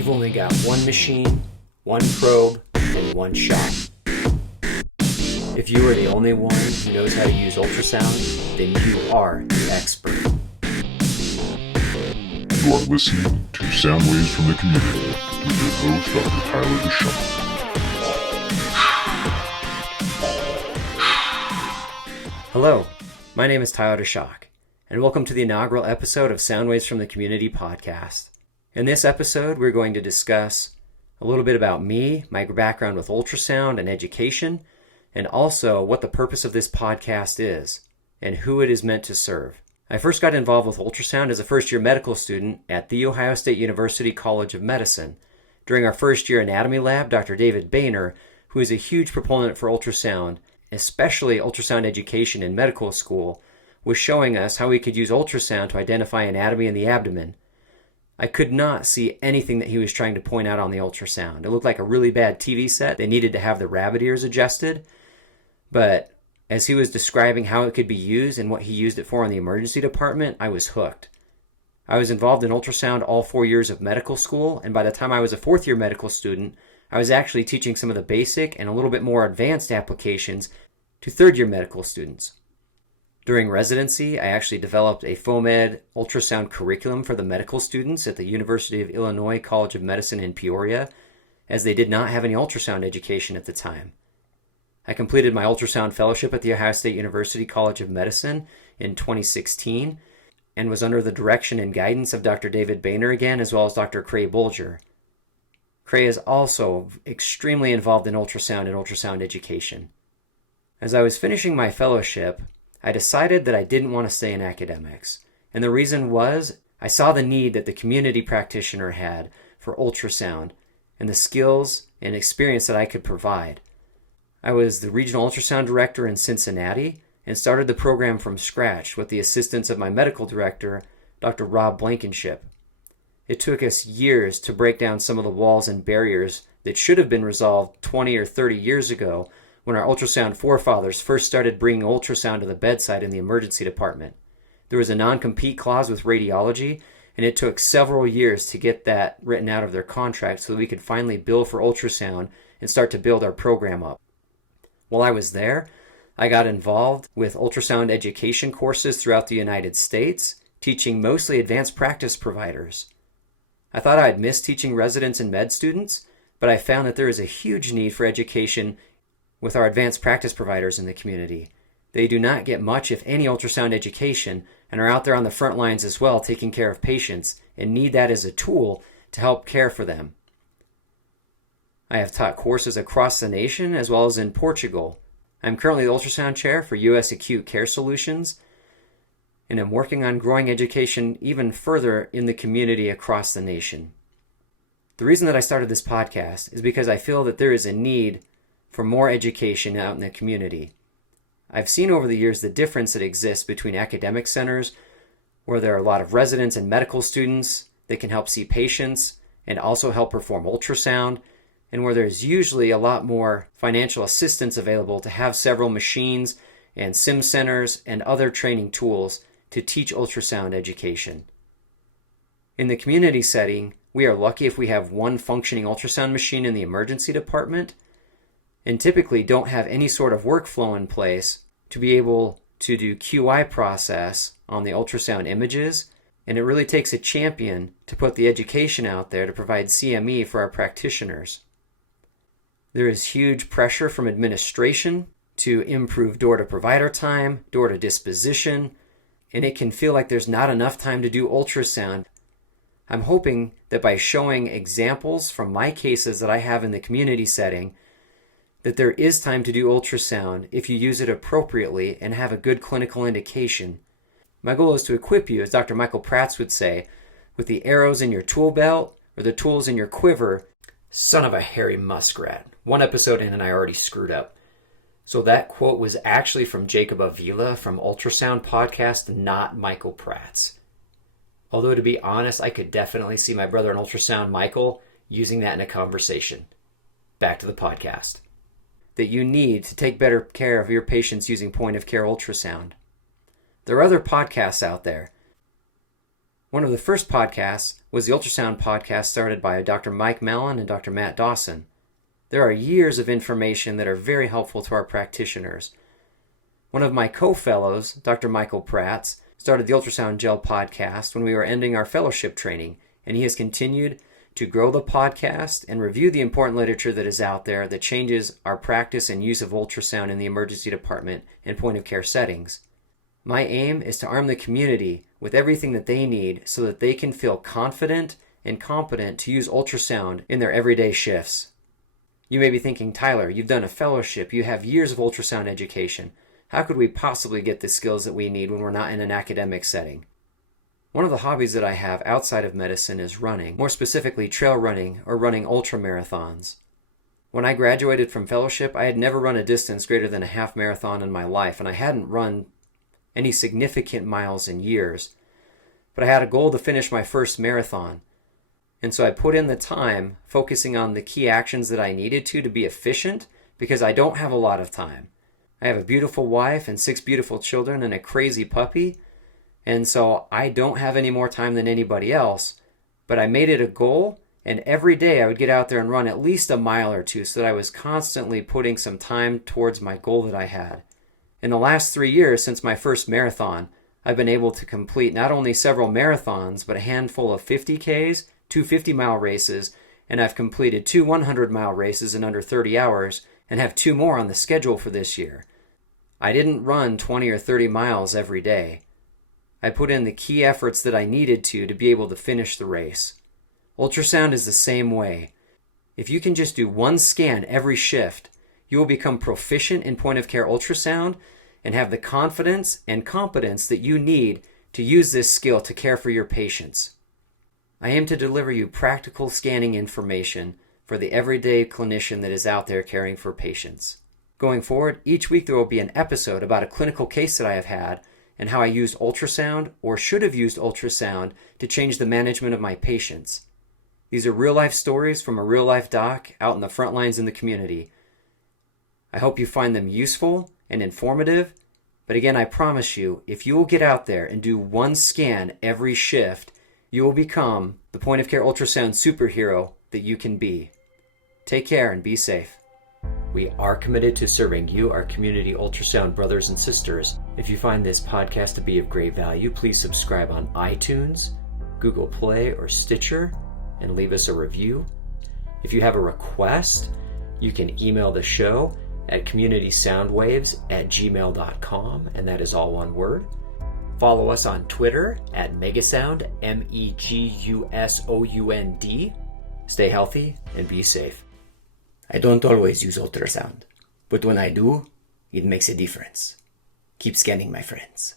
You've only got one machine, one probe, and one shot. If you are the only one who knows how to use ultrasound, then you are the expert. You are listening to Sound Waves from the Community with your host, Dr. Tyler DeShawn. Hello, my name is Tyler DeShawn, and welcome to the inaugural episode of Sound Waves from the Community podcast. In this episode, we're going to discuss a little bit about me, my background with ultrasound and education, and also what the purpose of this podcast is and who it is meant to serve. I first got involved with ultrasound as a first-year medical student at The Ohio State University College of Medicine. During our first-year anatomy lab, Dr. David Boehner, who is a huge proponent for ultrasound, especially ultrasound education in medical school, was showing us how we could use ultrasound to identify anatomy in the abdomen. I could not see anything that he was trying to point out on the ultrasound. It looked like a really bad TV set. They needed to have the rabbit ears adjusted. But as he was describing how it could be used and what he used it for in the emergency department, I was hooked. I was involved in ultrasound all 4 years of medical school, and by the time I was a fourth-year medical student, I was actually teaching some of the basic and a little bit more advanced applications to third-year medical students. During residency, I actually developed a FOAMed ultrasound curriculum for the medical students at the University of Illinois College of Medicine in Peoria, as they did not have any ultrasound education at the time. I completed my ultrasound fellowship at the Ohio State University College of Medicine in 2016 and was under the direction and guidance of Dr. David Boehner again, as well as Dr. Cray Bulger. Cray is also extremely involved in ultrasound and ultrasound education. As I was finishing my fellowship, I decided that I didn't want to stay in academics, and the reason was I saw the need that the community practitioner had for ultrasound and the skills and experience that I could provide. I was the regional ultrasound director in Cincinnati and started the program from scratch with the assistance of my medical director, Dr. Rob Blankenship. It took us years to break down some of the walls and barriers that should have been resolved 20 or 30 years ago when our ultrasound forefathers first started bringing ultrasound to the bedside in the emergency department. There was a non-compete clause with radiology, and it took several years to get that written out of their contract so that we could finally bill for ultrasound and start to build our program up. While I was there, I got involved with ultrasound education courses throughout the United States, teaching mostly advanced practice providers. I thought I'd miss teaching residents and med students, but I found that there is a huge need for education with our advanced practice providers in the community. They do not get much, if any, ultrasound education and are out there on the front lines as well taking care of patients and need that as a tool to help care for them. I have taught courses across the nation as well as in Portugal. I'm currently the ultrasound chair for U.S. Acute Care Solutions, and I'm working on growing education even further in the community across the nation. The reason that I started this podcast is because I feel that there is a need for more education out in the community. I've seen over the years the difference that exists between academic centers, where there are a lot of residents and medical students that can help see patients and also help perform ultrasound, and where there's usually a lot more financial assistance available to have several machines and sim centers and other training tools to teach ultrasound education. In the community setting, we are lucky if we have one functioning ultrasound machine in the emergency department, and typically don't have any sort of workflow in place to be able to do QI process on the ultrasound images, and it really takes a champion to put the education out there to provide CME for our practitioners. There is huge pressure from administration to improve door-to-provider time, door-to-disposition, and it can feel like there's not enough time to do ultrasound. I'm hoping that by showing examples from my cases that I have in the community setting, that there is time to do ultrasound if you use it appropriately and have a good clinical indication. My goal is to equip you, as Dr. Michael Prats would say, with the arrows in your tool belt or the tools in your quiver. Son of a hairy muskrat. One episode in and I already screwed up. So that quote was actually from Jacob Avila from Ultrasound Podcast, not Michael Prats. Although to be honest, I could definitely see my brother in ultrasound, Michael, using that in a conversation. Back to the podcast. That you need to take better care of your patients using point-of-care ultrasound. There are other podcasts out there. One of the first podcasts was the ultrasound podcast started by Dr. Mike Mallon and Dr. Matt Dawson. There are years of information that are very helpful to our practitioners. One of my co-fellows, Dr. Michael Prats, started the Ultrasound Gel podcast when we were ending our fellowship training, and he has continued to grow the podcast and review the important literature that is out there that changes our practice and use of ultrasound in the emergency department and point-of-care settings. My aim is to arm the community with everything that they need so that they can feel confident and competent to use ultrasound in their everyday shifts. You may be thinking, Tyler, you've done a fellowship, you have years of ultrasound education. How could we possibly get the skills that we need when we're not in an academic setting? One of the hobbies that I have outside of medicine is running, more specifically trail running or running ultramarathons. When I graduated from fellowship, I had never run a distance greater than a half marathon in my life, and I hadn't run any significant miles in years. But I had a goal to finish my first marathon. And so I put in the time focusing on the key actions that I needed to be efficient because I don't have a lot of time. I have a beautiful wife and 6 beautiful children and a crazy puppy. And so I don't have any more time than anybody else. But I made it a goal, and every day I would get out there and run at least a mile or two so that I was constantly putting some time towards my goal that I had. In the last 3 years since my first marathon, I've been able to complete not only several marathons, but a handful of 50Ks, 2 50-mile races, and I've completed 2 100-mile races in under 30 hours and have 2 more on the schedule for this year. I didn't run 20 or 30 miles every day. I put in the key efforts that I needed to be able to finish the race. Ultrasound is the same way. If you can just do 1 scan every shift, you will become proficient in point-of-care ultrasound and have the confidence and competence that you need to use this skill to care for your patients. I aim to deliver you practical scanning information for the everyday clinician that is out there caring for patients. Going forward, each week there will be an episode about a clinical case that I have had and how I used ultrasound or should have used ultrasound to change the management of my patients. These are real-life stories from a real-life doc out in the front lines in the community. I hope you find them useful and informative, but again, I promise you, if you will get out there and do 1 scan every shift, you will become the point-of-care ultrasound superhero that you can be. Take care and be safe. We are committed to serving you, our community ultrasound brothers and sisters. If you find this podcast to be of great value, please subscribe on iTunes, Google Play, or Stitcher, and leave us a review. If you have a request, you can email the show at communitysoundwaves@gmail.com, and that is all one word. Follow us on Twitter at Megasound, MEGUSOUND. Stay healthy and be safe. I don't always use ultrasound, but when I do, it makes a difference. Keep scanning, my friends.